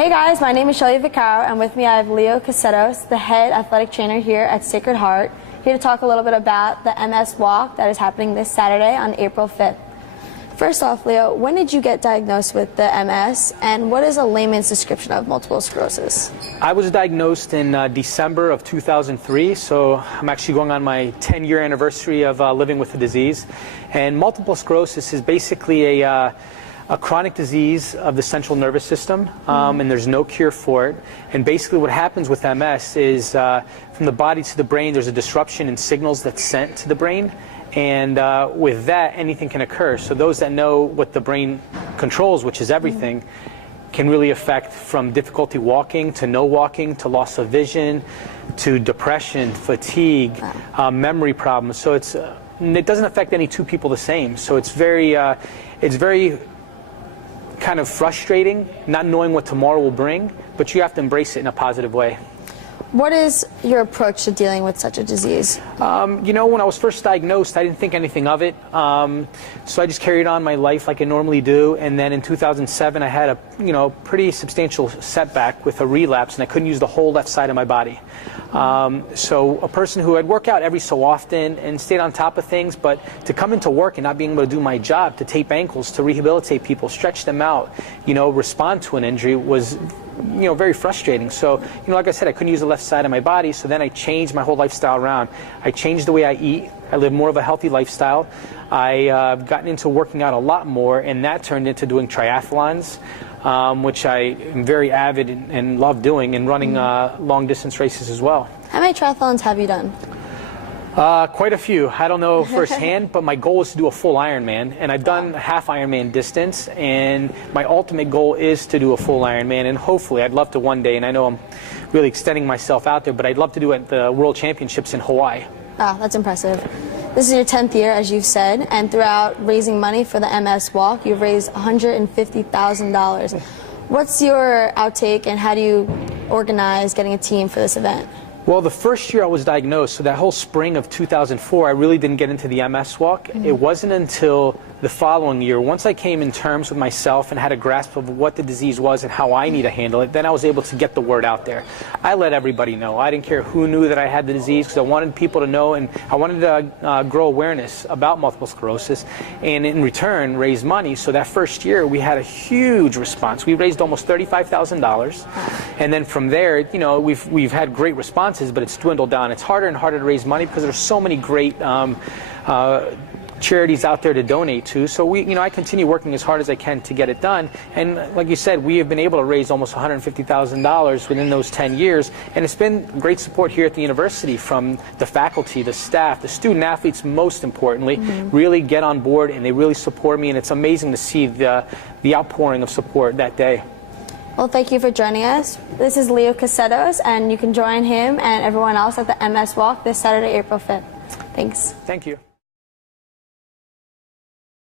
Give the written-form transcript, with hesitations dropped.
Hey guys, my name is Shelby Vaccaro, and with me I have Leo Katsetos, the head athletic trainer here at Sacred Heart, here to talk a little bit about the MS Walk that is happening this Saturday on April 5th. First off, Leo, when did you get diagnosed with the MS, and what is a layman's description of multiple sclerosis? I was diagnosed in December of 2003, so I'm actually going on my 10-year anniversary of living with the disease. And multiple sclerosis is basically a chronic disease of the central nervous system, and there's no cure for it. And basically what happens with MS is from the body to the brain, there's a disruption in signals that's sent to the brain. And with that, anything can occur. So those that know what the brain controls, which is everything, can really affect from difficulty walking to no walking to loss of vision to depression, fatigue, memory problems. So it doesn't affect any two people the same. So it's very kind of frustrating not knowing what tomorrow will bring, but you have to embrace it in a positive way. What is your approach to dealing with such a disease? You know, when I was first diagnosed, I didn't think anything of it. So I just carried on my life like I normally do. And then in 2007, I had a pretty substantial setback with a relapse, and I couldn't use the whole left side of my body. So a person who had worked out every so often and stayed on top of things, but to come into work and not being able to do my job, to tape ankles, to rehabilitate people, stretch them out, respond to an injury was very frustrating. So, like I said, I couldn't use the left side of my body, so then I changed my whole lifestyle around. I changed the way I eat. I live more of a healthy lifestyle. I've gotten into working out a lot more, and that turned into doing triathlons, which I am very avid and love doing, and running long distance races as well. How many triathlons have you done? Quite a few. I don't know firsthand, but my goal is to do a full Ironman, and I've done a half Ironman distance, and my ultimate goal is to do a full Ironman, and hopefully I'd love to one day, and I know I'm really extending myself out there, but I'd love to do it at the World Championships in Hawaii. Wow, that's impressive. This is your 10th year, as you've said, and throughout raising money for the MS Walk, you've raised $150,000. What's your outtake, and how do you organize getting a team for this event? Well, the first year I was diagnosed, so that whole spring of 2004, I really didn't get into the MS Walk. It wasn't until the following year, once I came in terms with myself and had a grasp of what the disease was and how I need to handle it, then I was able to get the word out there. I let everybody know. I didn't care who knew that I had the disease, because I wanted people to know, and I wanted to grow awareness about multiple sclerosis, and in return raise money. So that first year we had a huge response. We raised almost $35,000, and then from there, we've had great responses, but it's dwindled down. It's harder and harder to raise money because there's so many great charities out there to donate to. So I continue working as hard as I can to get it done. And like you said, we have been able to raise almost $150,000 within those 10 years. And it's been great support here at the university from the faculty, the staff, the student athletes, most importantly, really get on board, and they really support me. And it's amazing to see the outpouring of support that day. Well, thank you for joining us. This is Leo Katsetos, and you can join him and everyone else at the MS Walk this Saturday, April 5th. Thanks. Thank you.